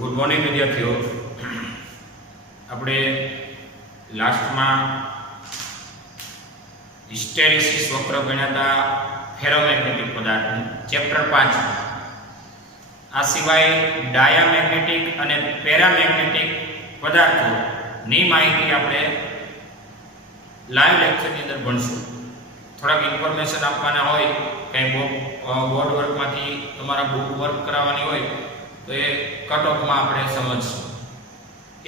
Good morning વિદ્યાર્થીઓ. આપણે લાસ્ટમાં હિસ્ટેરેસિસ વક્ર ભણ્યા હતા ફેરોમેગ્નેટિક પદાર્થનું ચેપ્ટર 5. આ સિવાય ડાયામેગ્નેટિક અને પેરામેગ્નેટિક પદાર્થોની માહિતી આપણે લાઈવ લેક્ચરની અંદર ભણશું. થોડાક ઇન્ફોર્મેશન આપવાના હોય, કંઈ બોર્ડ વર્કમાંથી તમારા બુક વર્ક કરાવવાની હોય તો એ કટ ઓફમાં આપણે સમજશું.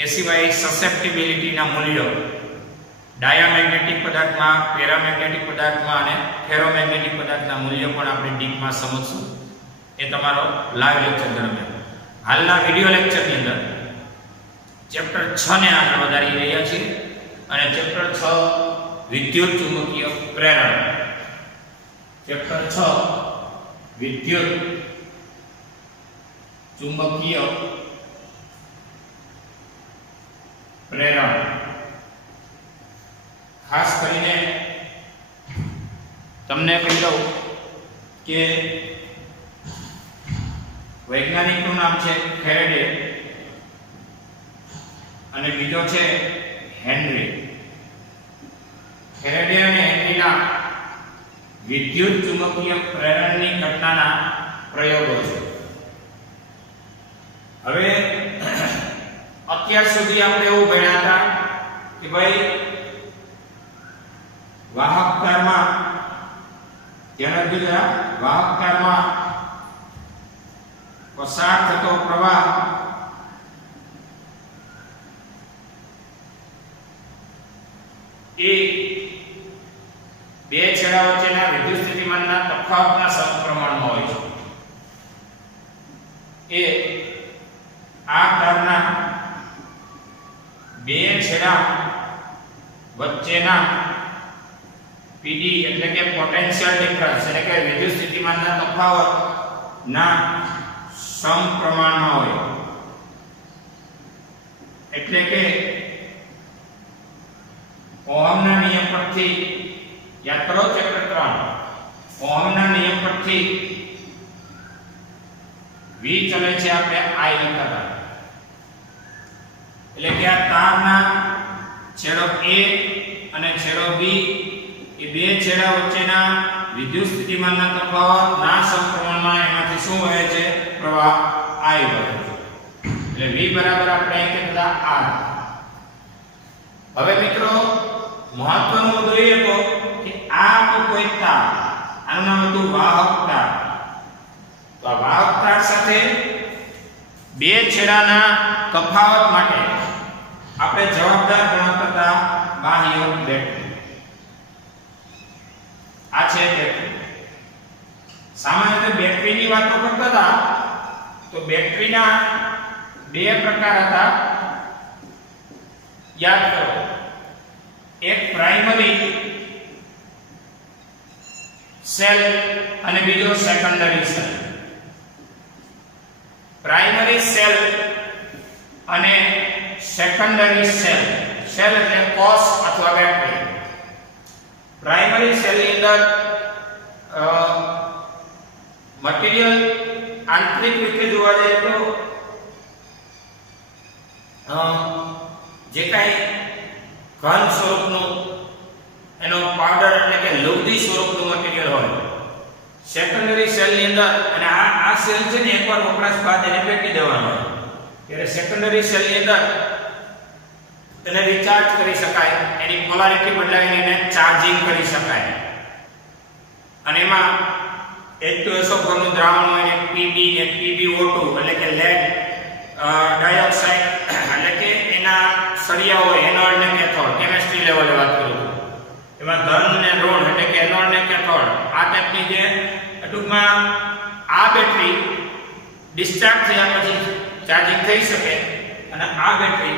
એ સિવાય સસેપ્ટિબિલિટીના મૂલ્યો ડાયામેગ્નેટિક પદાર્થમાં, પેરામેગ્નેટિક પદાર્થમાં અને ફેરોમેગ્નેટિક પદાર્થના મૂલ્યો પણ આપણે ડીપમાં સમજશું. એ તમારો લાઈવ લેક્ચર દરમિયાન. હાલના વિડિયો લેક્ચરની અંદર ચેપ્ટર 6 ને આગળ વધારી રહ્યા છીએ અને ચેપ્ટર 6 વિદ્યુત ચુંબકીય પ્રેરણ. ચેપ્ટર 6 વિદ્યુત ચુંબકીય પ્રેરણ. ખાસ કરીને તમને કહી દઉં કે વૈજ્ઞાનિકનું નામ છે ફેરેડે અને બીજો છે હેનરી. ફેરેડે અને હેનરીના વિદ્યુત ચુંબકીય પ્રેરણની ઘટનાના પ્રયોગો છે. હવે અત્યાર સુધી આપણે એવું ભણ્યા હતા કે ભાઈ વાહકતારમાં વાહકતારમાં પસાર થતો પ્રવાહ એ બે છેડા વચ્ચેના વિદ્યુત સ્થિતિમાનના તફાવતના સમપ્રમાણમાં હોય છે. એ આ તારના બે છેડા વચ્ચેના PD એટલે કે પોટેન્શિયલ ડિફરન્સ એટલે કે વિદ્યુત સ્થિતિમાનના તફાવતના સમપ્રમાણમાં હોય. એટલે કે ઓહમના નિયમ પરથી યાદ કરો ચેપ્ટર 3 ઓહમના નિયમ પરથી V ચલે છે આપણે I લખતા હતા. એટલે કે આ તારના છેડો A અને છેડો B એ બે છેડા વચ્ચેના વિદ્યુત સ્થિતિમાનના તફાવતના સમપ્રમાણમાં એમાંથી શું વહે છે? પ્રવાહ I વહે છે. એટલે V બરાબર આપણે અહીં કહેતા R. હવે મિત્રો મહત્વનું મુદ્દો એ હતો કે આ કોઈ તાર, આનું નામ હતું વાહક તાર. તો આ વાહક તાર સાથે બે છેડાના તફાવત માટે આપણે જવાબદાર ગણતા હતા બાહ્ય બેટરી. આ છે બેટરી. સામાન્ય રીતે બેટરીની વાતો કરતા હતા તો બેટરીના બે પ્રકાર હતા. યાદ કરો, એક પ્રાઇમરી સેલ અને બીજો સેકન્ડરી સેલ. પ્રાઇમરી સેલ અને સેકન્ડરી સેલ. સેલ એટલે કોષ અથવા બેટરી. પ્રાઇમરી સેલ ની અંદર મટીરીયલ આંતરિક રીતે જોવા જઈએ તો જે કાંઈ ઘન સ્વરૂપનું એનો પાવડર એટલે કે લોહી સ્વરૂપનું મટીરીયલ હોય. સેકન્ડરી સેલ ની અંદર અને આ સેલ છે ને એકવાર વપરાશ બાદ એને ફેંકી દેવાનો હોય. ત્યારે સેકન્ડરી સેલ ની અંદર તેને રિચાર્જ કરી શકાય, એની પોલારિટી બદલાવીને એને ચાર્જિંગ કરી શકાય. અને એમાં H2SO4 નું દ્રાવણ હોય, Pb ને PbO2 એટલે કે લેડ ડાયોક્સાઇડ એટલે કે એના સળિયા હોય, એનોડ ને કેથોડ. કેમિસ્ટ્રી લેવલે વાત કરું છું. એમાં ધન ને ઋણ એટલે કે એનોડ ને કેથોડ. આ ટાઈપની જે ટૂંકમાં આ બેટરી ડિસ્ચાર્જ થયા પછી ચાર્જિંગ થઈ શકે અને આ બેટરી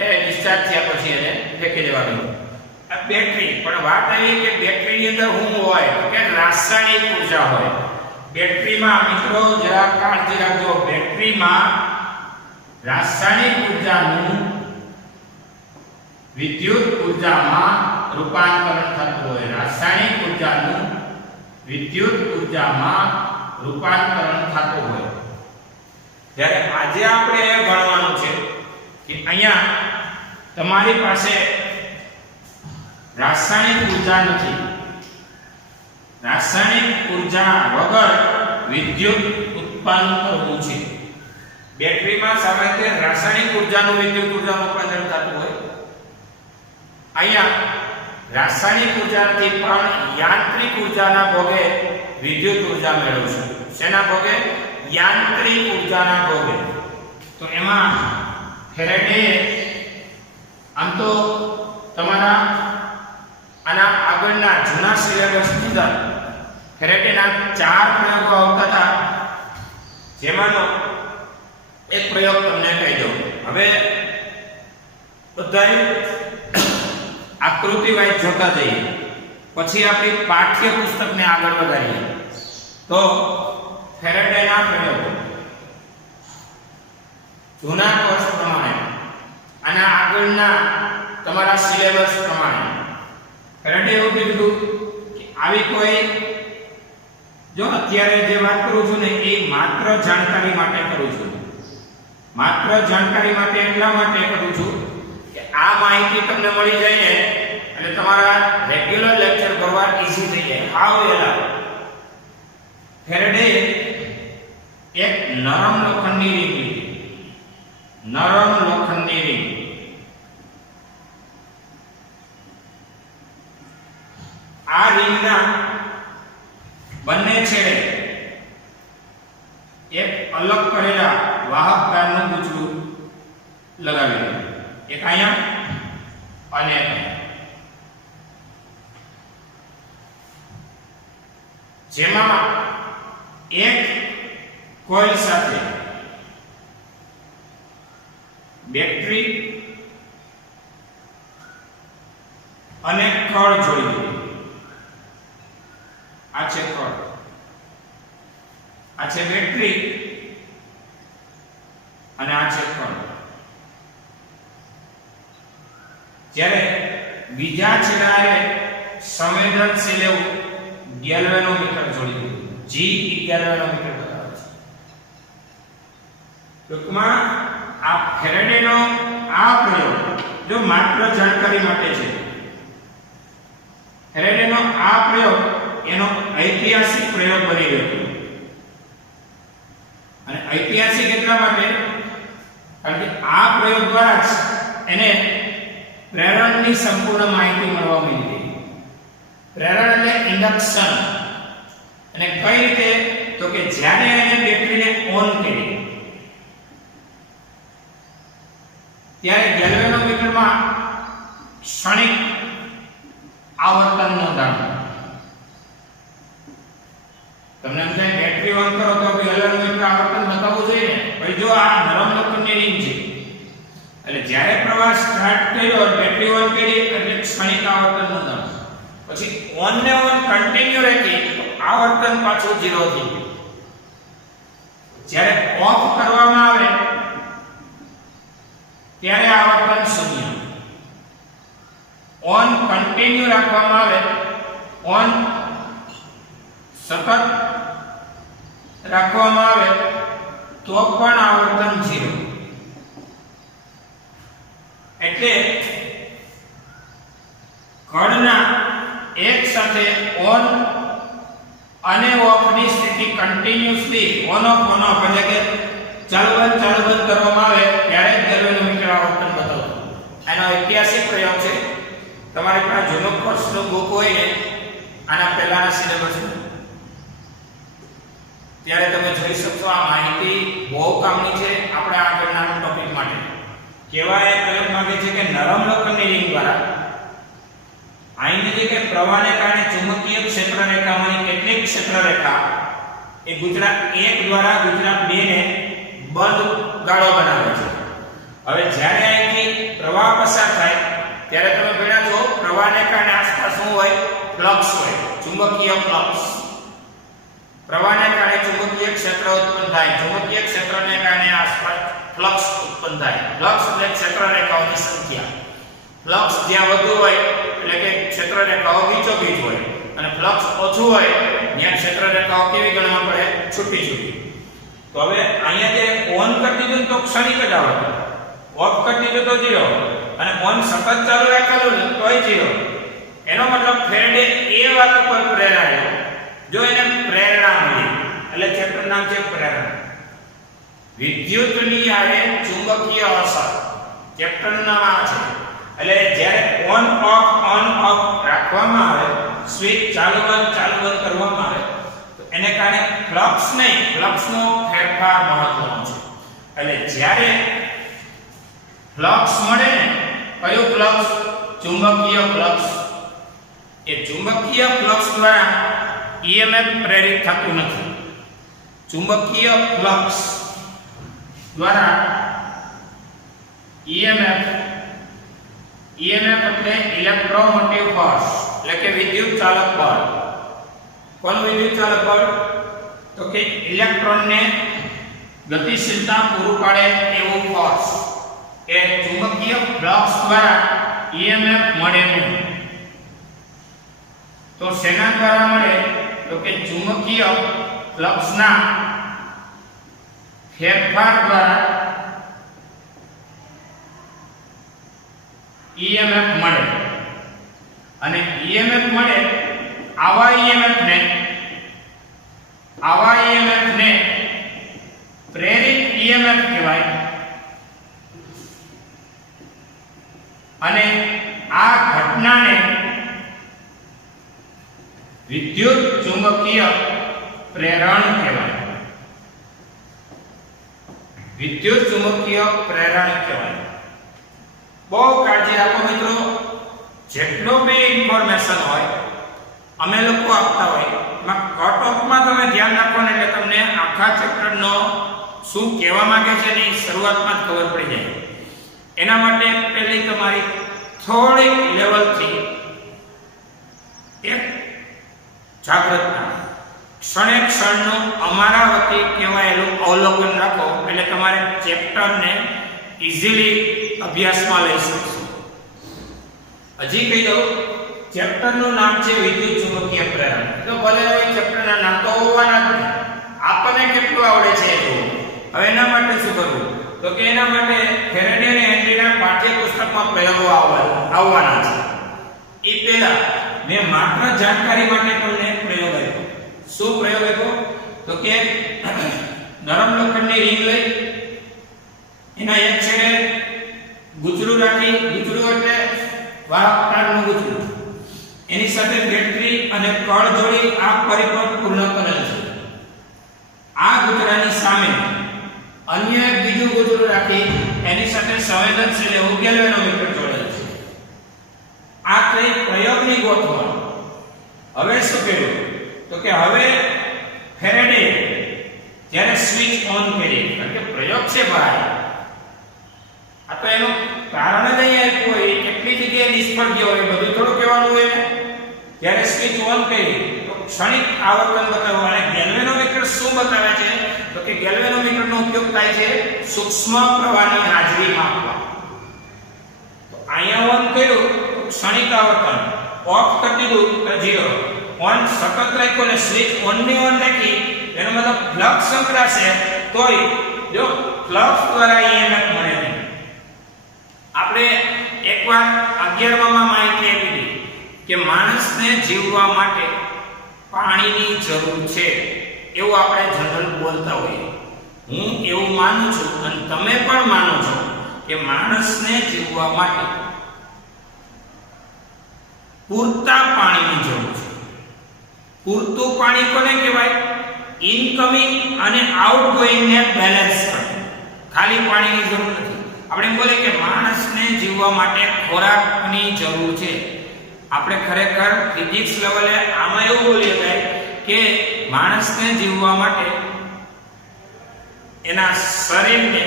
એ ડિસ્ચાર્જ થયા પછી એને ફેંકી દેવાનું. આ બેટરી. પણ વાત આવી કે બેટરીની અંદર શું હોય તો કે રાસાયણિક ઊર્જા હોય. બેટરીમાં મિત્રો જરા કાળજી રાખજો, બેટરીમાં રાસાયણિક ઊર્જાનું વિદ્યુત ઊર્જામાં રૂપાંતરણ થતું હોય. રાસાયણિક ઊર્જાનું વિદ્યુત ઊર્જામાં રૂપાંતરણ થતું હોય. જ્યારે આજે આપણે એ ભણવાનું છે કે અહીંયા તમારી પાસે રાસાયણિક ઉર્જા નથી. રાસાયણિક ઉર્જા વગર વિદ્યુત ઉત્પન્ન કરવું છે. બેટરીમાં સામાન્ય રીતે રાસાયણિક ઉર્જાનું વિદ્યુત ઉર્જામાં રૂપાંતર થતું હોય. અહીંયા રાસાયણિક ઉર્જાથી પણ યાંત્રિક ઉર્જાના ભોગે વિદ્યુત ઉર્જા મેળવશું. શેના ભોગે? યાંત્રિક ઉર્જાના ભોગે. તો એમાં ફેરેડે આમ તો તમારા આના આગળના જૂના સિલેબસની અંદર ફેરેડેના 4 પ્રયોગો આવતા હતા, જેમાંનો એક પ્રયોગ તમને કહી દઉં. હવે બધાય આકૃતિ વાઇઝ જોતા જઈએ, પછી આપણી પાઠ્ય પુસ્તકને આગળ વધારીએ. તો ફેરેડેના પ્રયોગો જૂના કોર્સ પ્રમાણે અને આગળના તમારા સિલેબસ પ્રમાણે ફેરેડે એવું કીધું કે આવી કોઈ, જો અત્યારે જે વાત કરું છું ને એ માત્ર જાણકારી માટે કરું છું. માત્ર જાણકારી માટે એટલા માટે કરું છું કે આ માહિતી તમને મળી જાય ને એટલે તમારા રેગ્યુલર લેક્ચર ભરવા ઈઝી થઈ જાય. હાવ એલા ફેરેડે એક નરમ લોખંડની રીંગ લીધી. નરમ લોખંડની રીંગ. આ રીંગના બંને છેડે એક અલગ કરેલા વાહક તારનું ગુંચડું લગાવી દીધું. એક અહીંયા અને એક અહીંયા. જેમાં એક કોઇલ સાથે બેટરી અને ખડ જોડી દીધી. આ છે ખડ, આ છે બેટરી અને આ છે ખડ. જ્યારે બીજા છેડાએ સંવેદનશીલ એવું ગેલ્વેનોમીટર જોડી દીધું. જી ગેલ્વેનોમીટર બતાવે છે. ટૂંકમાં આ ફેરેડેનો આ પ્રયોગ જો માત્ર જાણકારી માટે છે. ફેરેડેનો આ પ્રયોગ એનો ઐતિહાસિક પ્રયોગ બની ગયો. અને ઐતિહાસિક એટલા માટે કારણ કે આ પ્રયોગ દ્વારા જ એને પ્રેરણની સંપૂર્ણ માહિતી મળવા મળી. પ્રેરણ એટલે ઇન્ડક્શન. અને કઈ રીતે? તો કે જ્યારે એને બેટરીને ઓન કરી ત્યારે ગેલ્વેનોમીટરમાં ક્ષણિક આવર્તન નોંધાયું. તમને એમ થાય બેટરી ઓન કરો તો ગેલ્વેનોમીટર આવર્તન બતાવવું જોઈએ ને. ભાઈ જો આ નરમ લોખંડની રીંગ છે એટલે જ્યારે પ્રવાહ સ્ટાર્ટ કર્યો, બેટરી ઓન કરી એટલે ક્ષણિક આવર્તન નોંધાયું. પછી ઓન ને ઓન કન્ટિન્યુ રહેતી આવર્તન પાછું 0 થઈ ગયું. જ્યારે ઓફ કરવામાં આવે ત્યારે આવર્તન 0. ઓન કન્ટિન્યુ રાખવામાં આવે, ઓન સતત રાખવામાં આવે તો પણ આવર્તન 0. એટલે કણના એક સાથે ઓન અને ઓફ ની સ્થિતિ કન્ટિન્યુઅસલી ઓન ઓફ એટલે કે ચાલુ બંધ કરવામાં આવે ત્યારે જ ગેલ્વેનોમીટર આવર્તન બતાવતું. આનો ઐતિહાસિક પ્રયોગ છે. તમારી પાસે જૂનો કોર્સનો બુક હોય ને આના પહેલાના સિલેબસમાં ત્યારે તમે જોઈ શકશો. આ માહિતી બહુ કામની છે આપણે આગળના ટોપિક માટે. કેવા એ પ્રયોગ માંગે છે કે નરમ લોખંડની રીંગ દ્વારા અહીંની જે પ્રવાહને કારણે ચુંબકીય ક્ષેત્ર રેખામાંની કેટલીક ક્ષેત્ર રેખા એ ગુજરાત 1 દ્વારા ગુજરાત 2 ને બંધ ગાળો બનાવે છે. હવે જ્યારે અહીંથી પ્રવાહ પસાર થાય ત્યારે તમે ભણ્યા છો પ્રવાહને કારણે આસપાસ શું હોય? ફ્લક્સ હોય, ચુંબકીય ફ્લક્સ. પ્રવાહને કારણે ચુંબકીય ક્ષેત્ર ઉત્પન્ન થાય. ચુંબકીય ક્ષેત્રને કારણે આસપાસ ફ્લક્સ ઉત્પન્ન થાય. ફ્લક્સ એટલે ક્ષેત્ર રેખાઓની સંખ્યા. ફ્લક્સ જ્યાં વધુ હોય એટલે કે ક્ષેત્ર રેખાઓ ગીચોગીચ હોય અને ફ્લક્સ ઓછું હોય ત્યાં ક્ષેત્ર રેખાઓ કેવી ગણવા પડે? છૂટી છૂટી. તો હવે અહીંયા જે ઓન કરી દીધું તો ક્ષણિક જ આવડે, ઓફ કરી દીધું તો 0, અને ઓન સતત ચાલુ રાખેલું ને તોય 0. એનો મતલબ ફેરેડે એ વાત ઉપર પ્રેરાયો, જો એને પ્રેરણા મળી, એટલે ચેપ્ટર નામ છે પ્રેરણા. વિદ્યુતની આરે ચુંબકીય અસર, ચેપ્ટરનું નામ આ છે. એટલે જ્યારે ઓન ઓફ રાખવામાં આવે, સ્વિચ ચાલુ બંધ કરવામાં આવે, તો એને કારણે ફ્લક્સ નહીં, ફ્લક્સનો ફેરફાર મહત્વનો છે. એટલે જ્યારે ફ્લક્સ મળે ને, કયું ફ્લક્સ? ચુંબકીય ફ્લક્સ. એ ચુંબકીય ફ્લક્સ દ્વારા EMF પ્રેરિત થતું નથી. ચુંબકીય ફ્લક્સ દ્વારા EMF એટલે ઇલેક્ટ્રોમોટિવ ફોર્સ, એટલે કે વિદ્યુત ચાલક બળ. કોનું વિદ્યુત ચાલક બળ? તો કે ઇલેક્ટ્રોનને ગતિશીલતા પૂરું પાડે એવું ફોર્સ. એ ચુંબકીય ફ્લક્સ દ્વારા EMF મળે નહીં. તો શેના દ્વારા મળે? તો કે ચુંબકીય ફ્લક્સના ફેરફાર દ્વારા EMF મળે. અને EMF મળે, આવા EMF ને પ્રેરિત EMF કહેવાય. અને આ ઘટનાને વિદ્યુત ચુંબકીય પ્રેરણ કહેવાય. વિદ્યુત ચુંબકીય પ્રેરણ કહેવાય. બહુ કાળજી રાખો મિત્રો, જેટલો બી ઇન્ફોર્મેશન હોય અમે લોકો આપતા હોય એમાં કટ ઓફમાં તમે ધ્યાન રાખો ને, એટલે તમને આખા ચેપ્ટરનો શું કહેવા માંગે છે ને શરૂઆતમાં જ ખબર પડી જાય. એના માટે પહેલી તમારી થોડીક લેવલથી એક જાગૃતતા, ક્ષણે ક્ષણનું અમારા વતી કહેવાયેલું અવલોકન રાખો, એટલે તમારે ચેપ્ટરને ઇઝીલી અભ્યાસમાં લઈ શકશો. હજી કહી દઉં, ચેપ્ટરનું નામ છે વિદ્યુત ચુંબકીય પ્રેરણ. તો ભલે હવે ચેપ્ટરના નામ તો હોવાના જ નહીં, આપણને કેટલું આવડે છે એ જુઓ. હવે એના માટે શું કરવું? તો કે એના માટે ફેરેડે અને હેનરીના પાઠ્યપુસ્તકમાં પ્રયોગો આવવાના છે. એ પહેલા મેં માત્ર જાણકારી માટે તમને પ્રયોગ આપ્યો. શું પ્રયોગ આપ્યો? તો કે નરમ લોખંડની રિંગ લઈ, એના એક છેડે ગુચરું રાખી, ગુચરું એટલે વાહક તારનું ગુચરું, એની સાથે બેટરી અને કળ જોડી આ પરિપથ પૂર્ણ કરેલ છે. આ ગુચરાની સામે અન્ય એક બીજું ગુચરું રાખી, એની સાથે સંવેદનશીલ એવું ગેલ્વેનોમીટર જોડેલ છે. આ થઈ પ્રયોગની ગોઠવણ. હવે શું કર્યું? તો કે હવે ફેરેડે જ્યારે સ્વિચ ઓન કરી, કારણ કે પ્રયોગ છે ભાઈ, આ તો એનું કારણ જ અહીં આપ્યું હોય, કેટલી જગ્યાએ નિષ્ફળ ગયો હોય બધું થોડું કહેવાનું હોય. જ્યારે સ્વિચ ઓન કરી તો ક્ષણિક આવર્તન બતાવવા, અને ગેલ્વેનોમીટર શું બતાવે છે? તો કે ગેલ્વેનોમીટરનો ઉપયોગ થાય છે સૂક્ષ્મ પ્રવાહની હાજરી માપવા. તો અહીંયા ઓન કર્યું તો ક્ષણિક આવર્તન, ઓફ કરી દીધું તો 0. ઓન સતત રાખ્યો ને સ્વિચ ઓન ની ઓન રાખી, એનો મતલબ ફ્લક્સ સંકળાશે તોય જો ફ્લક્સ દ્વારા EMF મળે નહીં. આપણે એકવાર 11માં માહિતી આપી હતી કે માણસને જીવવા માટે પાણીની જરૂર છે, એવું આપણે જનરલ બોલતા હોઈએ. હું એવું માનું છું અને તમે પણ માનો છો કે માણસને જીવવા માટે પૂરતા પાણીની જરૂર છે. પૂરતું પાણી કોને કહેવાય? ઇનકમિંગ અને આઉટગોઈંગ ને બેલેન્સ કરે. ખાલી પાણીની જરૂર નથી. આપણે એમ બોલે કે માણસને જીવવા માટે ખોરાકની જરૂર છે. આપણે ખરેખર ફિઝિક્સ લેવલે આમાં એવું બોલીએ થાય કે માણસને જીવવા માટે એના શરીરને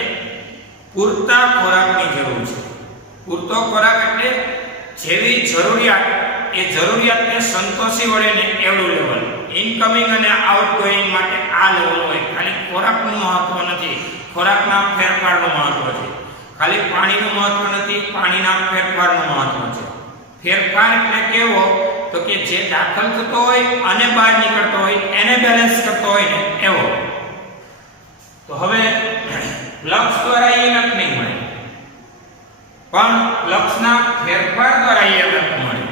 પૂરતા ખોરાકની જરૂર છે. પૂરતો ખોરાક એટલે જેવી જરૂરિયાત, એ જરૂરિયાતને સંતોષી વળે ને એવડું લેવલ. ઇનકમિંગ અને આઉટગોઈંગ માટે આ લેવલ હોય. ખાલી ખોરાકનું મહત્વ નથી, ખોરાકના ફેરફારનું મહત્વ છે. ખાલી પાણીનું મહત્વ નથી, પાણીના ફેરફારનું મહત્વ છે. ફેરફાર એટલે કેવો? તો કે જે દાખલ થતો હોય અને બહાર નીકળતો હોય એને બેલેન્સ કરતો હોય ને એવો. તો હવે ફ્લક્સ દ્વારા EMF નહીં મળે, પણ ફ્લક્સના ફેરફાર દ્વારા EMF મળે.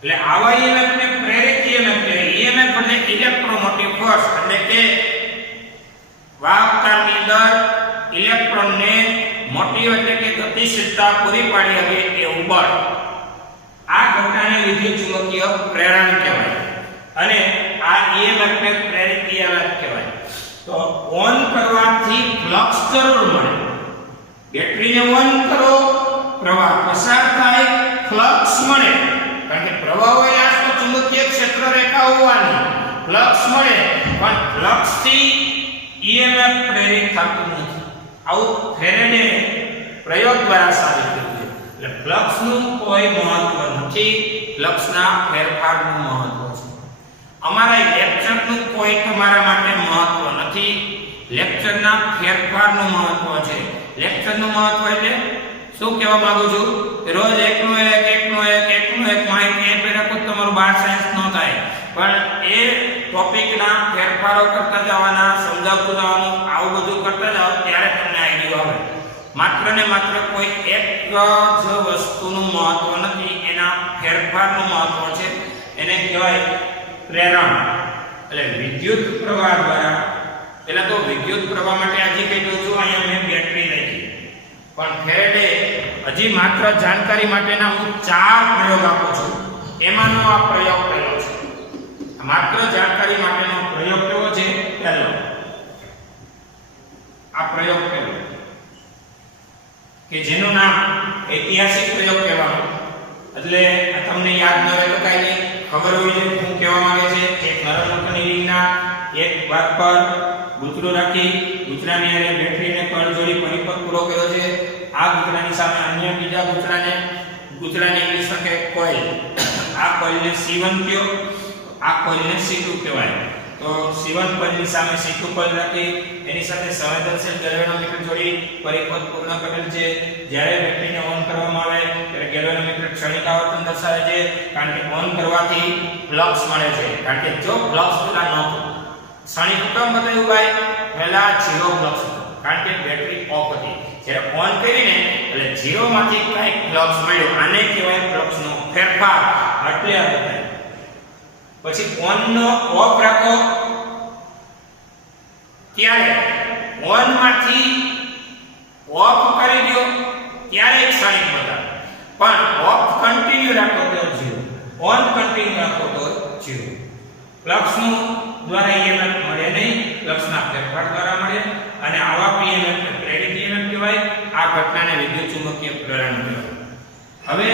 એટલે આવા EMF ને પ્રેરિત EMF કહેવાય. EMF એટલે ઇલેક્ટ્રોમોટિવ ફોર્સ, એટલે કે વાહકતાની અંદર ઇલેક્ટ્રોનને મોટિવ એટલે કે ગતિશીલતા પૂરી પાડી શકે એવું બળ. આ ઘટનાને વિદ્યુત ચુંબકીય પ્રેરણ કહેવાય અને આ EMF ને પ્રેરિત EMF કહેવાય. તો ઓન કરવાથી ફ્લક્સ જરૂર મળે. બેટરીને ઓન કરો, પ્રવાહ પસાર થાય, ફ્લક્સ મળે. કારણ કે પ્રવાહ હોય તો ચુંબકીય ક્ષેત્ર રેખા હોવાની ફ્લક્સ મળે, પણ ફ્લક્સ થી EMF પ્રેરિત થતું નથી. આવું ફેરેડે પ્રયોગ દ્વારા સાબિત કર્યું છે. એટલે ફ્લક્સનું કોઈ મહત્વ નથી, ફ્લક્સના ફેરફારનું મહત્વ છે. અમારા લેક્ચરનું કોઈ તમારા માટે મહત્વ નથી, લેક્ચરના ફેરફારનું મહત્વ છે. લેક્ચરનું મહત્વ એટલે શું કહેવા માંગુ છું કે રોજ એકનું એક માહિતી આપી રાખો તમારું 12 સાયન્સ ન થાય, પણ એ ટોપિકના ફેરફારો કરતા જવાના, સમજાવતું જવાનું, આવું બધું કરતા જાવ ત્યારે તમને આઈડિયા આવે. માત્ર ને માત્ર કોઈ એક જ વસ્તુનું મહત્વ નથી, એના ફેરફારનું મહત્વ છે. એને કહેવાય પ્રેરણ. એટલે વિદ્યુત પ્રવાહ દ્વારા, પહેલા તો વિદ્યુત પ્રવાહ માટે આજે કહી દઉં છું, અહીંયા મેં બેટરી રાખી, પણ ફેરેડે હજી માત્ર જાણકારી માટેના હું 4 પ્રયોગ આપું છું. એમાંનો આ પ્રયોગ પહેલો છે. માત્ર જાણકારી માટેનો પ્રયોગ કેવો છે? પહેલો. આ પ્રયોગ પહેલો કે જેનું નામ ઐતિહાસિક પ્રયોગ કહેવાનું. એટલે તમને યાદ ન રહે તો કાઈ નહીં, ખબર હોય છે શું કહેવા માંગે છે. એક નરમકની રિંગના એક ભાગ પર ગૂંચળું રાખી ગૂંચળાની હારે બેટરીને કળ જોડી પરિપથ પૂરો કર્યો છે. આ ગૂંચળાની સામે અન્ય બીજા ગૂંચળાને ઇંગ્લિશમાં કહે કોઇલ. આ કોઇલને C1 કયો, આ કોઇલને C2 કહેવાય. તો C1 કોઇલની સામે C2 કોઇલ રાખી એની સાથે સંવેદનશીલ ગેલ્વેનોમીટર જોડી પરિપથ પૂર્ણ કરેલ છે. જ્યારે બેટરીને ઓન કરવામાં આવે ત્યારે ગેલ્વેનોમીટર ક્ષણિક આવર્તન દર્શાવે છે, કારણ કે ઓન કરવાથી ફ્લક્સ મળે છે. કારણ કે જો ફ્લક્સ પેલા નહોતું, ક્ષણિક કેમ બતાવ્યું ભાઈ? પહેલા 0 ફ્લક્સ હતું, કારણ કે બેટરી ઓફ હતી. જ્યારે ઓન કરીને એટલે 0 માંથી કંઈક ફ્લક્સ મળ્યો, આને કહેવાય ફ્લક્સનો ફેરફાર. એટલે આ બતાવ્યું. પછી ઓન નો ઓફ રાખો ત્યારે ઓન માંથી ઓફ કરી દો ત્યારે ક્ષણિક બતાવે, પણ ઓફ કન્ટિન્યુ રાખો તો 0, ઓન કન્ટિન્યુ રાખો તો 0. ફ્લક્સનું દ્વારા EMF મળે નહીં, ફ્લક્સના ફેરફાર દ્વારા મળે. અને આવા EMF ને પ્રેરિત EMF કહેવાય. આ ઘટનાને વિદ્યુત ચુંબકીય પ્રેરણ કહેવાય. હવે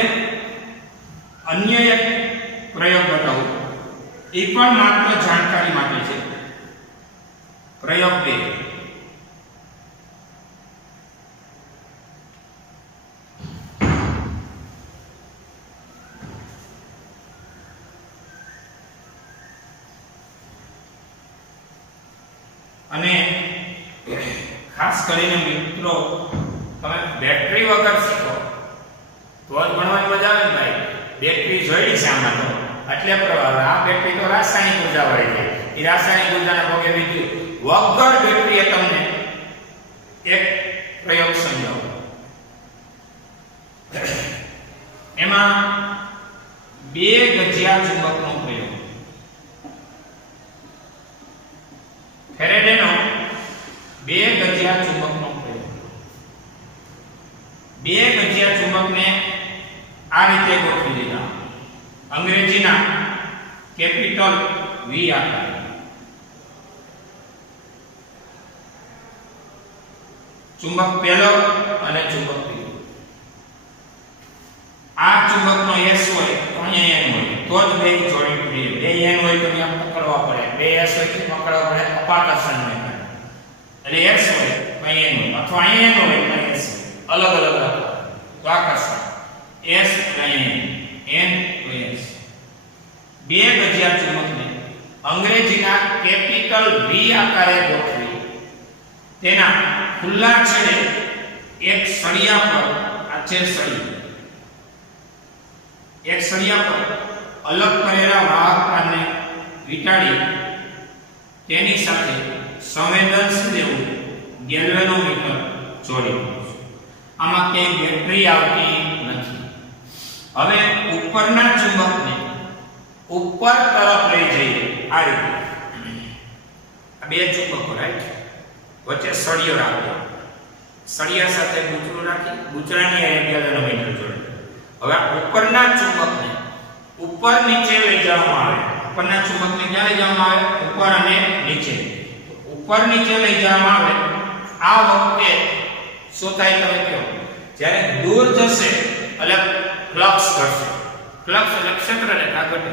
અન્ય એક પ્રયોગ બતાવું, એ પણ માત્ર જાણકારી માટે છે. પ્રયોગ 2. અને ખાસ કરીને મિત્રો, તમે બેટરી વગર શીખો તો જ ભણવાની મજા આવે ને ભાઈ. બેટરી જોઈ છે આમાં તો, એટલે પ્રવાહ. આ બેટરી તો રાસાયણિક ઉર્જા વાળી છે. એ રાસાયણિક ઉર્જાના ભોગે વિદ્યુત વગર બેટરીએ તમને એક પ્રયોગ સમજાવો. એમાં 2 ગજિયા ચુંબકનો પ્રયોગ. ફેરેડેનો 2 ગજિયા ચુંબકનો પ્રયોગ. 2 ગજિયા ચુંબકને આ રીતે ગોઠવી દીધા. અંગ્રેજીના કેપિટલ V આકાર. ચુંબક પહેલો અને ચુંબક બીજો. આ ચુંબકનો S હોય તો અહીંયા N હોય તો જ બે જોડી તૂટે. બે N હોય તો અહીંયા પકડવા પડે, બે S હોય તો પકડવા પડે અપાકર્ષણને કારણે. એટલે S હોય તો અહીંયા N હોય, અથવા અહીંયા N હોય તો S હોય. અલગ અલગ રાખો તો આકર્ષણ S અહીંયા N તો S. 2 ગજિયા ચુંબકને અંગ્રેજીના કેપિટલ V આકારે ગોઠવી તેના ખુલ્લા છેડે એક સળિયા પર, આ છે સળિયું, એક સળિયા પર અલગ કરેલા વાહક તારને વીંટાળી તેની સાથે સંવેદનશીલ એવું ગેલ્વેનોમીટર જોડેલું છે. આમાં ક્યાંય બેટરી આવતી નથી. હવે ઉપરના ચુંબકને ઉપર તરફ લઈ જઈએ આ રીતે. આ બે ચુંબકો રાઈટ, વચ્ચે સળિયો રાખો, સળિયા સાથે ગૂંચળું રાખી ગૂંચળાની હારે ગેલ્વેનોમીટર જોડે. હવે ઉપરના ચુંબકને ઉપર નીચે લઈ જવામાં આવે. ઉપરના ચુંબકને ક્યાં લઈ જવામાં આવે? ઉપર અને નીચે. ઉપર નીચે લઈ જવામાં આવે. આ વખતે શું થાય તમે કહો? જ્યારે દૂર જશે એટલે ફ્લક્સ કરશે. ફ્લક્સ એટલે ક્ષેત્ર રેખા ઘટે.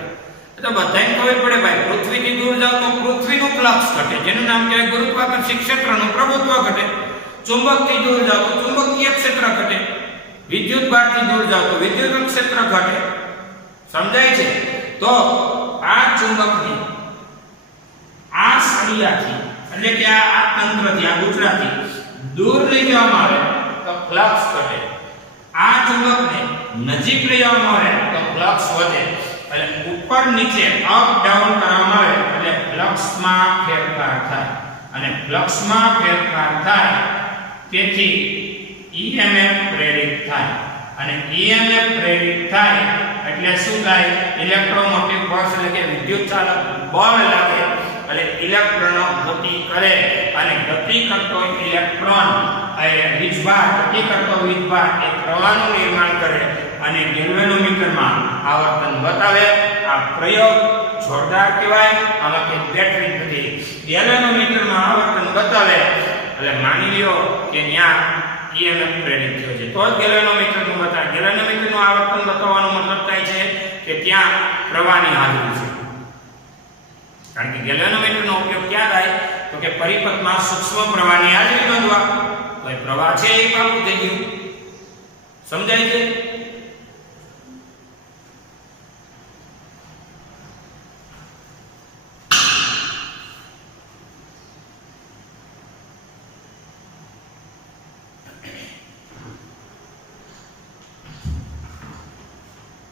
તો બધાને ખબર પડે ભાઈ, પૃથ્વીથી દૂર જાવ તો પૃથ્વીનું ફ્લક્સ ઘટે, જેનું નામ કહેવાય ગુરુત્વાકર્ષણ ક્ષેત્રનું પ્રભુત્વ ઘટે. ચુંબકથી દૂર જાવ તો ચુંબકીય ક્ષેત્ર ઘટે. વિદ્યુત ભારથી દૂર જાવ તો વિદ્યુત ક્ષેત્ર ઘટે. સમજાય છે? તો આ ચુંબકની આ સળિયાથી એટલે કે આ તંત્રથી આ ગૂંચળાથી દૂર લઈ જવામાં આવે તો ફ્લક્સ ઘટે. આ ચુંબકને નજીક લઈ જવામાં આવે તો ફ્લક્સ વધે. એટલે ઉપર નીચે અપ ડાઉન કરવામાં આવે એટલે ફ્લક્સમાં ફેરફાર થાય. અને ફ્લક્સમાં ફેરફાર થાય તેથી EMF પ્રેરિત થાય. અને EMF પ્રેરિત થાય એટલે શું થાય? ઇલેક્ટ્રોમોટિવ ફોર્સ એટલે કે વિદ્યુત ચાલક બળ લાગે એટલે ઇલેક્ટ્રોનો ગતિ કરે. અને ગતિ કરતો ઇલેક્ટ્રોન એ વીજભાર, ગતિ કરતો વીજભાર એ પ્રવાહનું નિર્માણ કરે અને ગેલ્વેનોમીટરમાં આવર્તન બતાવે. આ પ્રયોગ જોરદાર કહેવાય. આમાં કે બેટરી નથી, ગેલ્વેનોમીટરમાં આવર્તન બતાવે એટલે માની લ્યો કે ત્યાં EMF પ્રેરિત થયો છે તો જ ગેલ્વેનોમીટરનું બતાવે. ગેલ્વેનોમીટરનું આવર્તન બતાવવાનો મતલબ થાય છે કે ત્યાં પ્રવાહની હાજરી છે. કારણ કે ગેલ્વેનોમીટરનો ઉપયોગ ક્યાં થાય? તો કે પરિપથમાં સૂક્ષ્મ પ્રવાહની હાજરી નોંધવા. તો એ પ્રવાહ છે એ પાકું થઈ ગયું. સમજાય છે?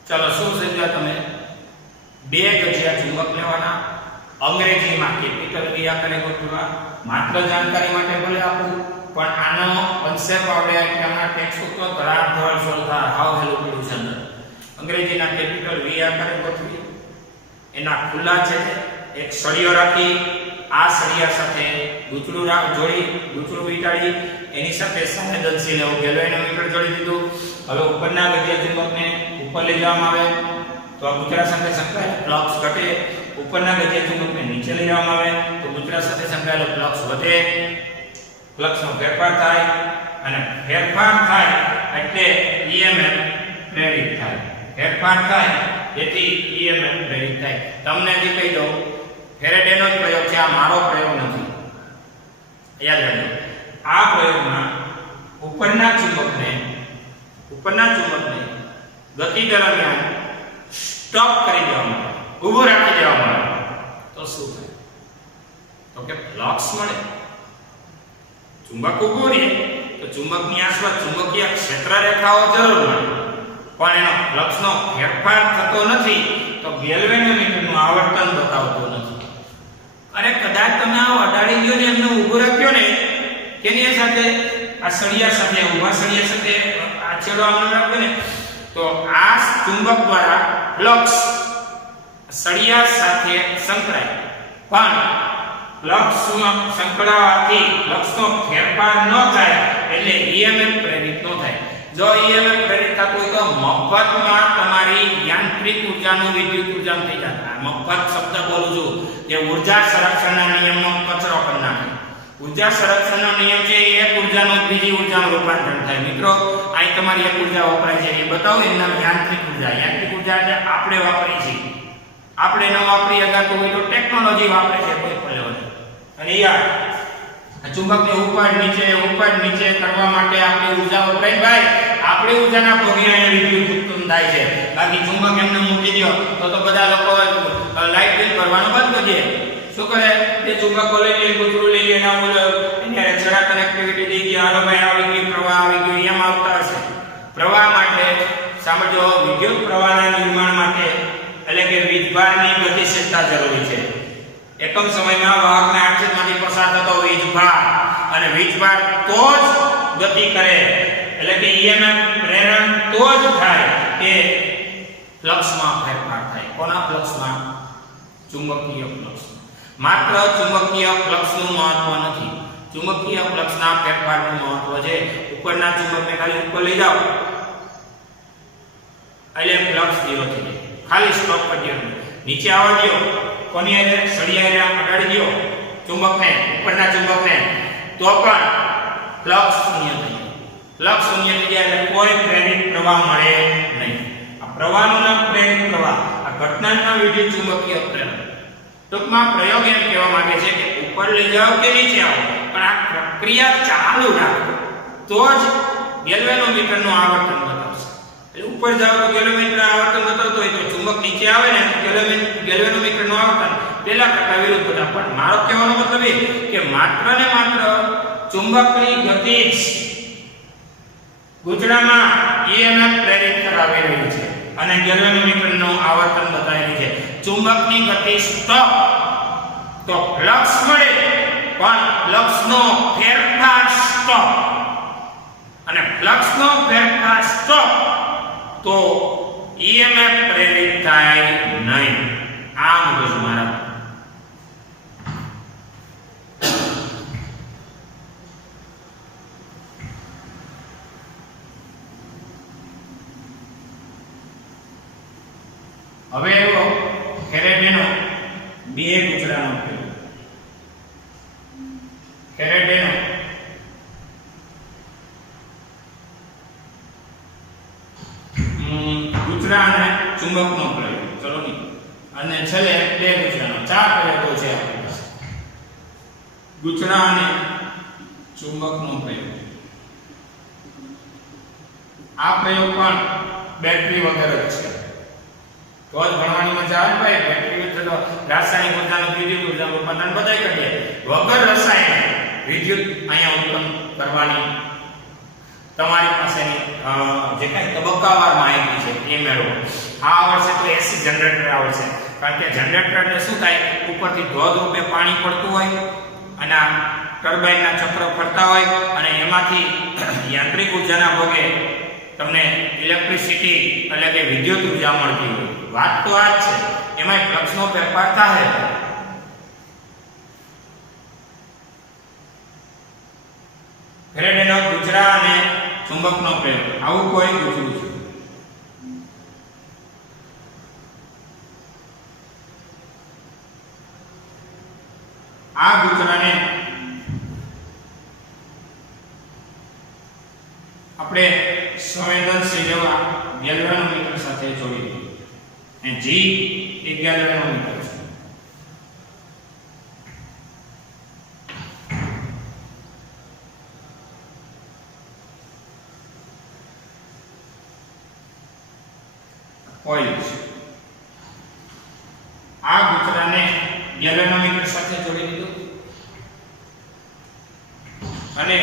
ચલો શું સમજ્યા તમે? બે ગજિયા ચુંબક લેવાના, અંગ્રેજીમાં કેપિટલ V આકારે ગોઠવવા. માત્ર જાણકારી માટે ભલે આપું, પણ આનો કોન્સેપ્ટ આપણે કેમના ટેક્સ્ટ તો ધરાધર સોલ્થા હાવ હેલો પડ્યું છે અંદર. અંગ્રેજીના કેપિટલ V આકારે ગોઠવી, એના ખુલ્લા છે એક સળિયો રાખી, આ સળિયા સાથે ગૂંચળું જોડી, ગૂંચળું વીંટાળી, એની સાથે સંવેદનશીલ એવું ગેલ્વેનોમીટર જોડી દીધું. હવે ઉપરના ગજિયા ચુંબકને ઉપર લઈ જવામાં આવે તો આ ગૂંચળા સાથે સંકળાયેલ ફ્લક્સ ઘટે. ઉપરના ગજિયા ચુંબકને નીચે લઈ જવામાં આવે તો ગૂંચળા સાથે સંકળાયેલો ફ્લક્સ વધે. ફ્લક્સનો ફેરફાર થાય અને ફેરફાર થાય એટલે EMF પ્રેરિત થાય. ફેરફાર થાય તેથી EMF પ્રેરિત થાય. તમને જે કહી દઉં, ફેરેડેનો જ પ્રયોગ છે, આ મારો પ્રયોગ નથી. યાદ રાખજો, આ પ્રયોગમાં ઉપરના ચુંબકને ગતિ દરમિયાન સ્ટોપ કરી દેવામાં આવે, ઊભું રાખી દેવામાં આવે તો શું થાય? તો કે ફ્લક્સ મળે. ચુંબક ઊભું રહે તો ચુંબકની આસપાસ ચુંબકીય ક્ષેત્ર રેખાઓ જરૂર મળે, પણ એનો ફ્લક્સનો ફેરફાર થતો નથી તો ગેલ્વેનોમીટરનું આવર્તન બતાવતો નથી. અરે કદાચ તમે આ અડાડી ગયો ને એમને ઊભું રાખ્યો ને કેની સાથે? આ સળિયા સાથે, ઊભા સળિયા સાથે આ છેડો આમ રાખ્યો ને તો આ ચુંબક દ્વારા ફ્લક્સ સળિયા સાથે સંકળાય, પણ ફ્લક્સ સંકળાવાથી ફ્લક્સનો ફેરફાર ન થાય એટલે EMF પ્રેરિત ન થાય. જો EMF પ્રેરિત થતું હોય તો મફતમાં તમારી યાંત્રિક ઉર્જાનું વિદ્યુત ઉર્જામાં થઈ જાય. મફત શબ્દ બોલું છું કે ઉર્જા સંરક્ષણના નિયમનો કચરો કરી નાખે. ઉર્જા સંરક્ષણનો નિયમ છે એક ઉર્જાનું બીજી ઉર્જામાં રૂપાંતર થાય. મિત્રો અહીં તમારી એક ઉર્જા વપરાય છે એ બતાવો, એનું નામ યાંત્રિક ઉર્જા. યાંત્રિક ઉર્જા એટલે આપણે વાપરી છે, આપણે ન વાપરી શકાતું હોય તો ટેકનોલોજી વાપરે છે કોઈ પણ લેવલે. અને યાર ચુંબકને ઉપર નીચે કરવા માટે આપણી ઉર્જા વપરાય ભાઈ. આપણી ઉર્જાના ભોગે અહીંયા વિદ્યુત ઉત્પન્ન થાય છે. બાકી ચુંબક એમને મૂકી દો તો બધા લોકો લાઈટ બિલ ભરવાનું બંધ કરી દે. શું કરે? તે ચુંબકો લઈ ગૂંચળું લઈ એના એને છેડા કનેક્ટિવિટી દઈ દે. હાલો ભાઈ આવી ગઈ, પ્રવાહ આવી ગયો, એમ આવતા હશે. પ્રવાહ માટે સમજો, વિદ્યુત પ્રવાહના નિર્માણ માટે એટલે કે વીજભારની ગતિશીલતા જરૂરી છે. એકમ સમયમાં વાહકના આડછેદમાંથી પસાર થતો વીજભાર, અને વીજભાર તો જ ગતિ કરે, એટલે કે EMF પ્રેરણ તો જ થાય કે ફ્લક્સમાં ફેરફાર થાય. કોના ફ્લક્સમાં? ચુંબકીય ફ્લક્સ. માત્ર ચુંબકીય ફ્લક્સનું મહત્વ નથી, ચુંબકીય ફ્લક્સના ફેરફારનું મહત્વ છે. ઉપરના ચુંબકને ખાલી ઉપર લઈ જાઓ એટલે ફ્લક્સ ઝીરો થઈ જાય, ખાલી સ્ટોપ કરી દેવાનું. નીચે આવવા દો, કોની હારે? સળિયા હારે અડાડી દો ચુંબકને, ઉપરના ચુંબકને, તો પણ ફ્લક્સ શૂન્ય થઈ જાય. ફ્લક્સ શૂન્ય થઈ જાય એટલે કોઈ પ્રેરિત પ્રવાહ મળે નહીં. આ પ્રવાહનું નામ પ્રેરિત પ્રવાહ, આ ઘટનાનું નામ વિદ્યુત ચુંબકીય પ્રેરણ. ટૂંકમાં પ્રયોગ એમ કહેવા માંગે છે કે ઉપર લઈ જાઓ કે નીચે આવો, પણ આ પ્રક્રિયા ચાલુ રાખો તો જ ગેલ્વેનોમીટરનું આવર્તન બતાવશે. એટલે ઉપર જાઓ તો ગેલ્વેનોમીટર આવર્તન બતાવતો હોય તો ચુંબક નીચે આવે ને ગેલ્વેનોમીટરનું આવર્તન પેલા કરતા વિરુદ્ધ બતાવે. પણ મારો કહેવાનો મતલબ એ કે માત્ર ને માત્ર ચુંબકની ગતિ જ ગૂંચળામાં EMF પ્રેરિત કરાવી રહી છે અને ગેલ્વેનોમીટરનું આવર્તન બતાવી રહી છે. ચુંબકની ગતિ સ્ટોપ તો ફ્લક્સ મળે, પણ ફ્લક્સનો ફેરફાર સ્ટોપ, અને ફ્લક્સનો ફેરફાર સ્ટોપ તો EMF પ્રેરિત થાય નહીં. આ મગજ મારા. હવે એવો ફેરેડેનો બે ગૂંચળાનો પ્રયોગ. ફેરેડેનો ગૂંચળા અને ચુંબકનો પ્રયોગ, ચલો ની, અને છેલ્લે બે ગૂંચળાનો. ચાર પ્રયોગો છે આપણી પાસે. ગૂંચળા અને ચુંબકનો પ્રયોગ. આ પ્રયોગ પણ બેટરી વગર જ છે, તો જ ભણવાની મજા આવે ભાઈ. બેટરી વગર તો રાસાયણિક ઉર્જાનું વિદ્યુત ઉર્જાનું ઉત્પાદન બધાય કરીએ. વગર રસાયણ વિદ્યુત અહીંયા ઉત્પન્ન કરવાની તમારી પાસેની જે કાંઈ તબક્કાવાર માહિતી છે એ મેળવો. આ આવડશે તો એસી જનરેટર આવડશે, કારણ કે જનરેટરને શું થાય, ઉપરથી ધોધ રૂપે પાણી પડતું હોય અને આ ટર્બાઇનના ચક્ર ફરતા હોય અને એમાંથી યાંત્રિક ઉર્જાના ભોગે તમને ઇલેક્ટ્રિસિટી એટલે કે વિદ્યુત ઉર્જા મળતી હોય. વાત તો આ જ છે, એમાં ફ્લક્સનો ફેરફાર થાય. ફેરેડેનો ગૂંચળા અને ચુંબકનો પ્રયોગ. આવું કોઈ ગૂંચળું છે. આ ગૂંચળાને આપણે સંવેદનશીલ એવા ગેલ્વેનોમીટર સાથે જોડી દીધું. અને G એ ગેલ્વેનોમીટર છે. કોઇલ છે. આ ગૂંચળાને ગેલ્વેનોમીટર સાથે જોડી દીધું અને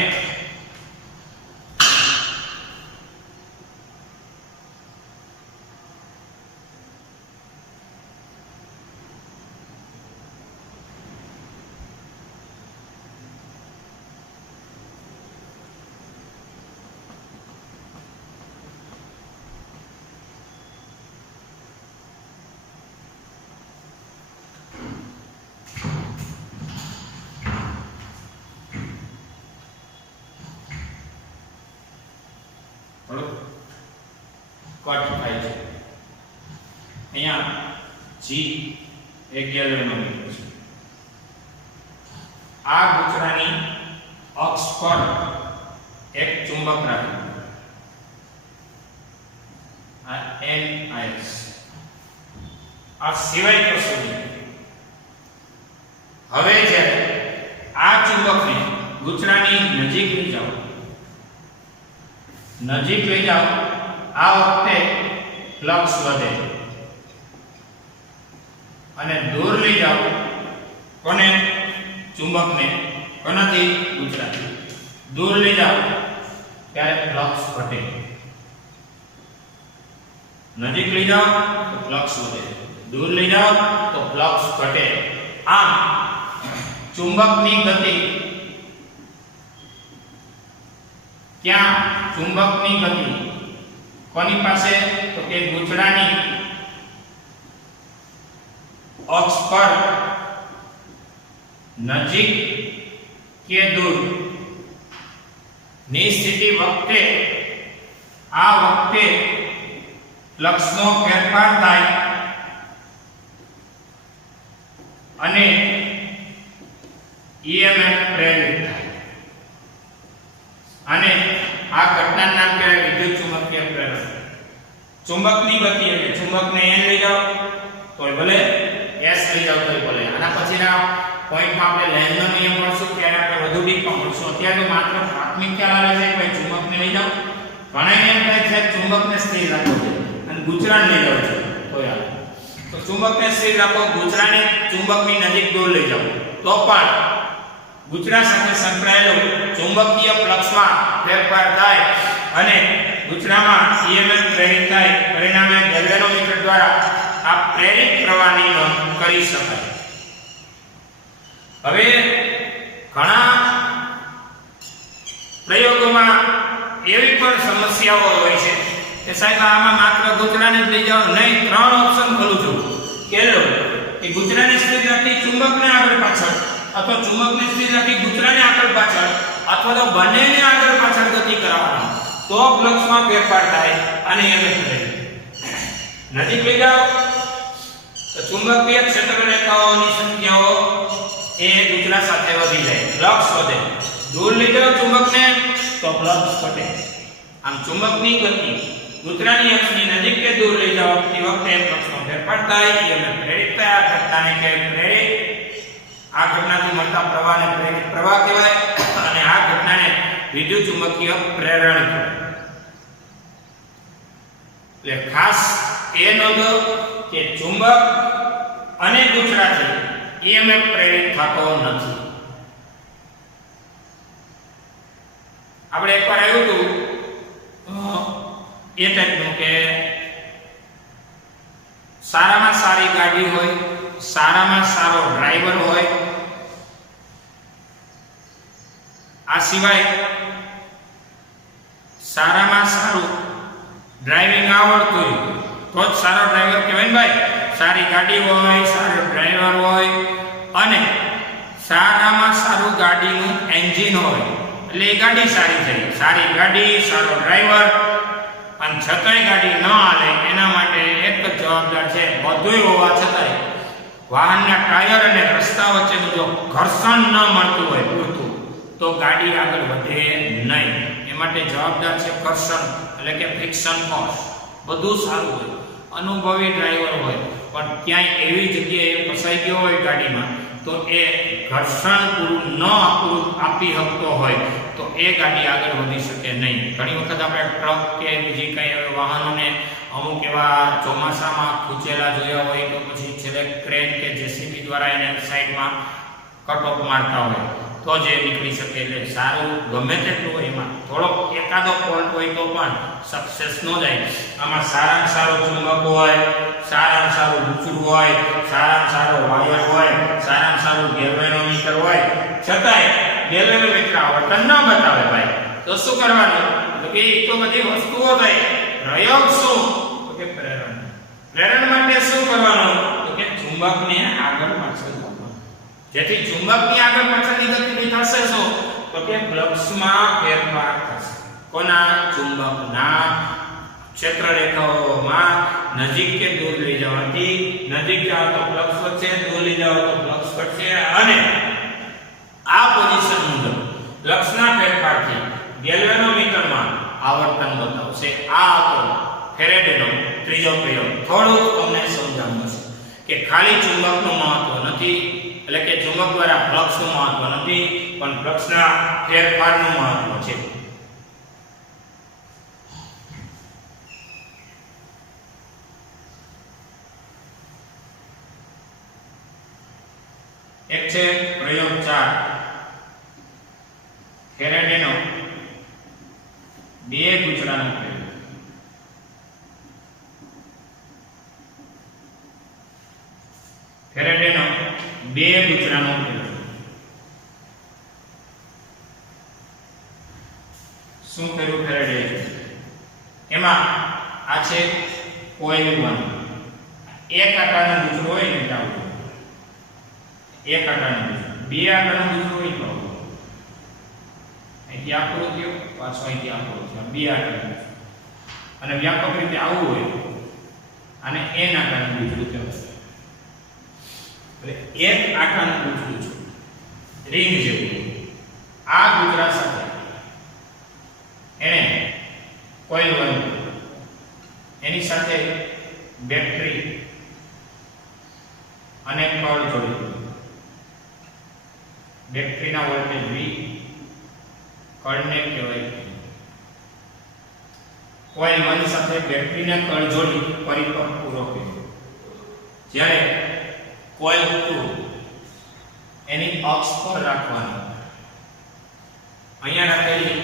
કટ થાય છે. અહીંયા G એ ગેલ્વેનોમીટર છે. આ ગૂંચળાની અક્ષ પર એક ચુંબક રાખેલું, આ NIS. આ સિવાય કશું નહીં. હવે જ્યારે આ ચુંબકને ગૂંચળાની નજીક લઈ જાઓ, આ વખતે ફ્લક્સ વધે અને દૂર લઈ જાઓ કોને? ચુંબકને. કોનાથી? ગૂંચળાથી. દૂર લઈ જાઓ ત્યારે ફ્લક્સ ઘટે, નજીક લઈ જાઓ તો ફ્લક્સ વધે, દૂર લઈ જાઓ તો ફ્લક્સ ઘટે. આમ ચુંબકની ગતિ ક્યાં ચુંબકની ગતિ કોની પાસે તો કે ગૂંચળાની અક્ષ પર નજીક કે દૂર ની સ્થિતિ વખતે આ વખતે ફ્લક્સનો ફેરફાર થાય અને EMF પ્રેરિત થાય અને આ ઘટનાનું નામ કહેવાય વિદ્યુત ચુંબકીય પ્રેરણ. ચુંબકની ગતિ એટલે ચુંબકને n લઈ જાઓ તોય ભલે, s લઈ જાઓ તોય ભલે. આના પછીના પોઈન્ટમાં આપણે લેન્ઝનો નિયમ મળશું ત્યારે આપણે વધુ ડીપમાં મળશું. અત્યારે તો માત્ર પ્રાથમિક ખ્યાલ આવે છે કે ચુંબકને લઈ જાઓ. ઘણા એમ કહે છે ચુંબકને સ્થિર રાખો છે અને ગૂંચળાને લઈ જાઓ છો તોય આવે. તો ચુંબકને સ્થિર રાખો, ગૂંચળાને ચુંબકની નજીક દૂર લઈ જાઓ તો પણ ગૂંચળા સાથે સંકળાયેલો ચુંબકીય ફ્લક્સમાં ફેરફાર થાય અને ગૂંચળામાં EMF પ્રેરિત થાય. પરિણામે ગેલ્વેનોમીટર દ્વારા આ પ્રેરિત પ્રવાહની નોંધ કરી શકાય. હવે ઘણા પ્રયોગોમાં એવી પણ સમસ્યાઓ હોય છે કે સાહેબ આમાં માત્ર ગૂંચળાને જ લઈ જાઓ નહીં, 3 ઓપ્શન ખોલું છું. પહેલો કે ગૂંચળાને સ્થિર રાખી ચુંબકને આગળ પાછળ, અથવા ચુંબકને સ્થિર રાખી ગૂંચળાને આગળ પાછળ, અથવા તો બંનેને આગળ પાછળ ગતિ કરાવવાનો તો ફ્લક્સમાં ફેરફાર થાય અને EMF પ્રેરિત. નજીક લઈ જાઓ તો ચુંબકીય ક્ષેત્ર રેખાઓની સંખ્યાઓ એ ગૂંચળા સાથે વધી જાય, ફ્લક્સ વધે. દૂર લઈ જાઓ ચુંબકને તો ફ્લક્સ ઘટે. આમ ચુંબકની ગતિ ગૂંચળાની અક્ષની નજીક કે દૂર લઈ જાઓ તે વખતે ફ્લક્સનો ફેરફાર થાય, EMF પ્રેરિત થાય. આ ઘટનાને કહેવાય પ્રેરિત. આ ઘટનાથી મળતા પ્રવાહને પ્રેરિત પ્રવાહ કહેવાય અને આ ઘટનાને વિદ્યુત ચુંબકીય પ્રેરણ કહેવાય. એટલે ખાસ એ નોંધો કે ચુંબક અને ગૂંચળાથી EMF પ્રેરિત થતો નથી. આપણે એકવાર આવ્યું હતું એ ટાઈપનું કે સારામાં સારી ગાડી હોય, સારામાં સારો ડ્રાઈવર હોય, આ સિવાય સારામાં સારું ડ્રાઇવિંગ આવડતું હોય તો જ સારો ડ્રાઈવર કહેવાય ને ભાઈ. સારી ગાડી હોય, સારો ડ્રાઈવર હોય અને સારામાં સારું ગાડીનું એન્જિન હોય એટલે એ ગાડી સારી થઈ. સારી ગાડી, સારો ડ્રાઈવર અને છતાંય ગાડી ન હાલે એના માટે એક જ જવાબદાર છે. બધુંય હોવા છતાંય વાહનના ટાયર અને રસ્તા વચ્ચેનું જો ઘર્ષણ ન મળતું હોય પૂરતું તો ગાડી આગળ વધે નહીં. એ માટે જવાબદાર છે ઘર્ષણ એટલે કે ફ્રિક્શન ફોર્સ. બધું સારું હોય, અનુભવી ડ્રાઈવર હોય પણ ક્યાંય એવી જગ્યાએ ફસાઈ ગયો હોય ગાડીમાં તો એ ઘર્ષણ પૂરું આપી શકતો હોય તો એ ગાડી આગળ વધી શકે નહીં. ઘણી વખત આપણે ટ્રક કે બીજી કંઈ વાહનોને અમુક એવા ચોમાસામાં ખૂંચેલા જોયા હોય તો પછી છેલ્લે ક્રેન કે જેસીબી દ્વારા એને સાઈડમાં કટ ઓફ મારતા હોય તો જ એ નીકળી શકે. એટલે સારું ગમે તેટલું હોય એમાં થોડોક એકાદો ફોલ્ટ હોય તો પણ સક્સેસ ન જાય. આમાં સારામાં સારું ચુંબક હોય, સારામાં સારું ગૂંચળું હોય, સારામાં સારો વાયર હોય, સારામાં સારું ગેલ્વેનોમીટર હોય, છતાંય ગેલ્વેનોમીટર આવર્તન ન બતાવે ભાઈ તો શું કરવાનું? તો કે એ તો બધી વસ્તુઓ થઈ. પ્રયોગ શું? તો કે પ્રેરણ. પ્રેરણ માટે શું કરવાનું? તો કે ચુંબકને આગળ પાછળ કરવાનું. જેથી ચુંબકની આગળ પાછળની ગતિ થશે શું? તો કે ફ્લક્સમાં ફેરફાર થશે. કોના? ચુંબકના ક્ષેત્ર રેખાઓમાં નજીક કે દૂર લઈ જવાથી નજીક જાઓ તો ફ્લક્સ વધશે, દૂર લઈ જાઓ તો ફ્લક્સ ઘટશે અને આ પોઝિશન મુજબ ફ્લક્સના ફેરફારથી ગેલ્વેનોમીટરમાં આવર્તન બતાવશે. આ હતો ફેરેડેનો ત્રીજો પ્રયોગ. થોડું તમને સમજાવવું છે કે ખાલી ચુંબકનું મહત્વ નથી, એટલે કે ચુંબક દ્વારા ફ્લક્સનું મહત્વ નથી પણ ફ્લક્સના ફેરફારનું મહત્વ છે. એક છે પ્રયોગ 4 ફેરેડેનો બે ગૂંચળાનો પ્રયોગ. ફેરેડેનો બે ગુચડાનો ઉપયોગ. શું કર્યું ફેરેડે? એમાં આ છે કોઇલ 1. એક આટાનું ગુચડું હોય ને આવું, એક આટાનું ગુચડું, બે આટાનું ગુચડું હોય તો અહીંથી આકડો થયો, પાછો અહીંથી આકડો થયો, બે આટાનું ગુચડું. અને વ્યાપક રીતે આવું હોય અને n આટાનું ગુચડું કહેવાય. એટલે એક આટાનું ગુચડું છે રિંગ જેવું. આ ગુચડા સાથે એને કોઇલ 1, એની સાથે બેટરી અને કળ જોડી. બેટરીના વોલ્ટેજ V, કળને કહેવાય. કોઇલ 1 સાથે બેટરીને કળ જોડી પરિપથ પૂરો કર્યો. જ્યારે કોઇલ 2 એની અક્ષ પર રાખવાનું. અહીંયા રાખેલી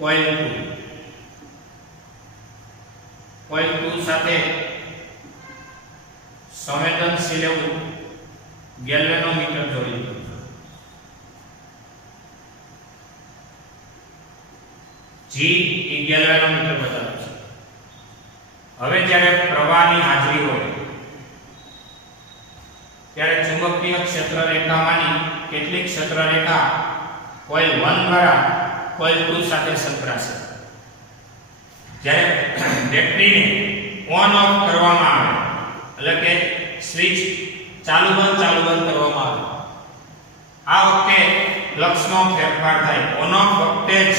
કોઇલ 2, કોઇલ 2 સાથે સંવેદનશીલ એવું ગેલ્વેનોમીટર જોડી દીધું. G એ ગેલ્વેનોમીટર બતાવે છે. હવે જ્યારે પ્રવાહની હાજરી હોય ત્યારે ચુંબકીય ક્ષેત્ર રેખામાંની કેટલીક ક્ષેત્ર રેખા કોઇલ 1 દ્વારા કોઇલ 2 સાથે સંકળાશે. જ્યારે બેટરીને ઓન ઓફ કરવામાં આવે, એટલે કે સ્વિચ ચાલુ બંધ કરવામાં આવે, આ વખતે ફ્લક્સનો ફેરફાર થાય. ઓન ઓફ વખતે જ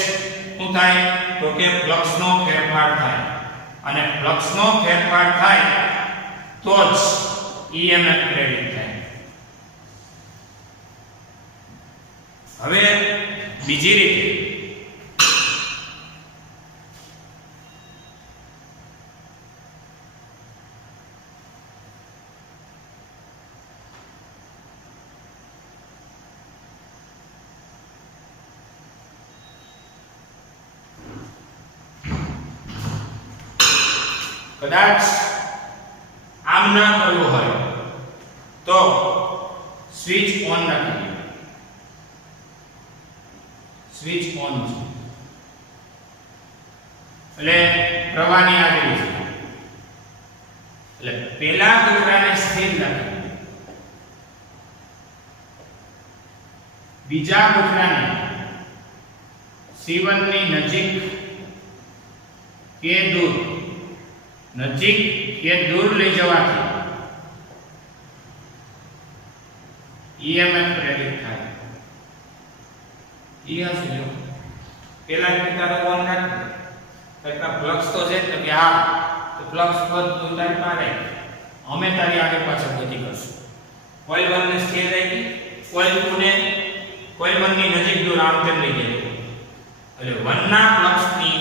શું થાય તો કે ફ્લક્સનો ફેરફાર થાય. અને ફ્લક્સનો ફેરફાર થાય તો જ EMF પ્રેરિત થાય. હવે બીજી રીતે કદાચ આમ ના કરવું હોય તો સ્વિચ ઓન રાખી દો. સ્વિચ ઓન છે એટલે પ્રવાહની હાજરી છે. એટલે પહેલા ગુચડાને સ્થિર રાખી, બીજા ગુચડાને C1 ની નજીક કે દૂર, નજીક કે દૂર લઈ જવાથી EMF પ્રેરિત થાય. એ હશે જો પેલા કિતારો ઓન રાખો એટલે ફ્લક્સ તો છે તો કે આ તો ફ્લક્સ પર તું તારી પાડે, અમે તારી આગળ પાછળ ગતિ કરશું. કોઇલ 1 ને સ્થિર રાખી, કોઇલ 2 ને કોઇલ 1 ની નજીક દૂર આમ તેમ લઈ જાય. એટલે 1 ના ફ્લક્સની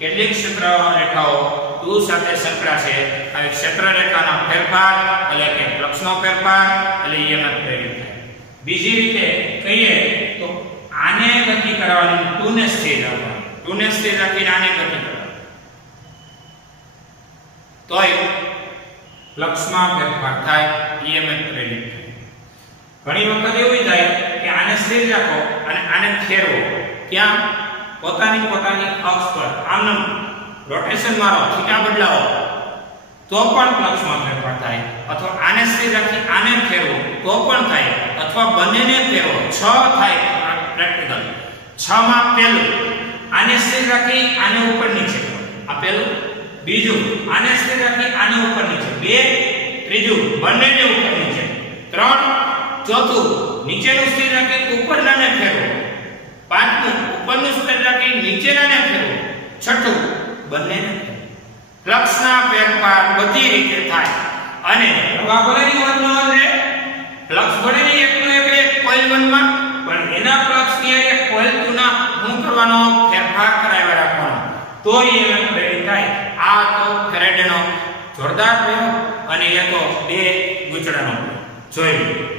કેટલીક ક્ષેત્ર રેખાઓ 2 સાથે સંકળાશે. આવી ક્ષેત્ર રેખાના ફેરફાર એટલે કે ફ્લક્સનો ફેરફાર એટલે EMF પ્રેરિત થાય. બીજી રીતે કહીએ તો આને ગતિ કરવાની, 2 ને સ્થિર રાખવાની, 2 ને સ્થિર રાખીને આને ગતિ કરવાની, તોય ફ્લક્સમાં ફેરફાર થાય, EMF પ્રેરિત થાય. ઘણી વખત એવું થાય કે આને સ્થિર રાખો અને આને ફેરવો, ક્યાં પોતાની અક્ષ પર આમ રોટેશન મારો, થીટા બદલાવો તો પણ ફ્લક્સમાં ફેરફાર થાય. અથવા આને સ્થિર રાખી આને ફેરવો તો પણ થાય, અથવા બંનેને ફેરવો. 6 થાય પ્રેક્ટિકલ. 6 માં પહેલું આને સ્થિર રાખી આને ઉપર નીચે કરો, આ પહેલું. બીજું આને સ્થિર રાખી આને ઉપર નીચે. 2 ત્રીજું બંનેને ઉપર નીચે. 3 ચોથું નીચેનું સ્થિર રાખી ઉપરનાને ફેરવો. 5મું ઉપરનું સ્થિર રાખી નીચેનાને ફેરવો. 6થું બંનેને ફેરવો. ફ્લક્સના ફેરફાર બધી રીતે થાય. અને પ્રવાહ ભરેલી વનનો રહે, ફ્લક્સ ભરેલી એકનો એક કોઇલ 1 માં, પણ એના ફ્લક્સ ની એક કોઇલ 2 ના શું કરવાનો ફેરફાર કરાવ્યા રાખવાનો, તો EMF પ્રેરિત થાય. આ તો ફેરેડેનો જોરદાર પ્રયોગ, અને એ તો બે ગુચડાનો જોઈ.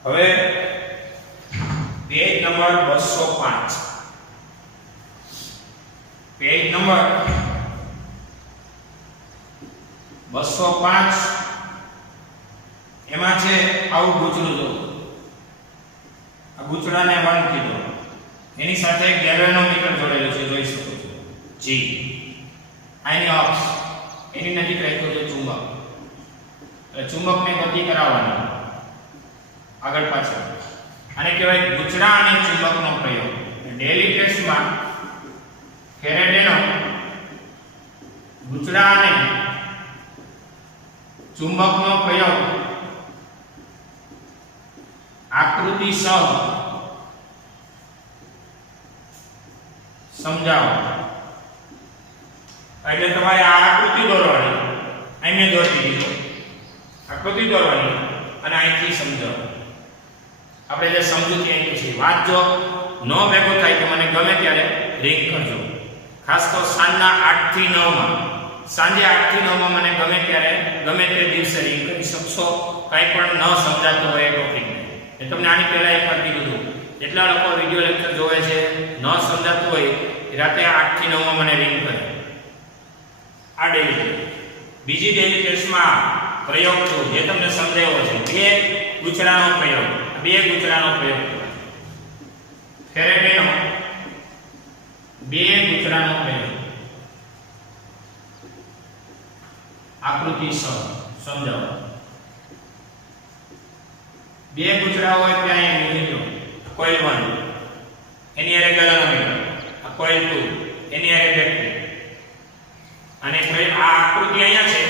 હવે પેજ નંબર 205, પેજ નંબર 205 એમાં છે આવું ગૂંચળું જો આ ગૂંચળાને 1 કીધો એની સાથે ગેલ્વેનોમીટર જોડેલું છે જોઈ શકો છો G આની અક્ષ એની નજીક રાખ્યો છે ચુંબક એટલે ચુંબકને ગતિ કરાવવાની આગળ પાછળ આને કહેવાય ગૂંચળા અને ચુંબકનો પ્રયોગ ડેલી ટેસ્ટમાં ફેરેડેનો ગૂંચળા અને ચુંબકનો પ્રયોગ આકૃતિ સહ સમજાવો એટલે તમારે આ આકૃતિ દોરવાની અહીં દોરી દીધો આકૃતિ દોરવાની અને અહીંથી સમજાવો આપણે જે સમજૂતી આપી છે વાંચજો નો ભેગો થાય તો મને ગમે ત્યારે રિંગ કરજો ખાસ તો સાંજના 8 થી 9 માં સાંજે 8 થી 9 માં મને ગમે ત્યારે ગમે તે દિવસે રિંગ કરી શકશો કાંઈ પણ ન સમજાતું હોય એ ટોપિક એ તમને આની પહેલા એકવાર કીધું હતું જેટલા લોકો વિડિયો લેક્ચર જોવે છે ન સમજાતું હોય રાતે 8 થી 9 માં મને રિંગ કરે આ ડેલી બીજી ડેલી ટેસ્ટમાં પ્રયોગ છે જે તમને સમજાવ્યો છે બે ગૂંચળાનો પ્રયોગ ફેરેડેનો બે ગૂંચળાનો પ્રયોગ આકૃતિ સમજાવો બે ગૂંચળા હોય ત્યાં એ મૂકી દો કોઇલ 1 એની હારે ગેલ્વેનોમીટર આ કોઇલ 2 એની હારે બેટરી અને આ આકૃતિ અહીંયા છે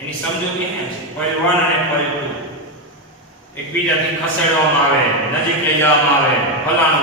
એની સમજૂતી અહીંયા છે કોઇલ 1 અને કોઇલ 2 એકબીજાથી ખસેડવામાં આવે નજીક લઈ જવામાં આવે ફલાણું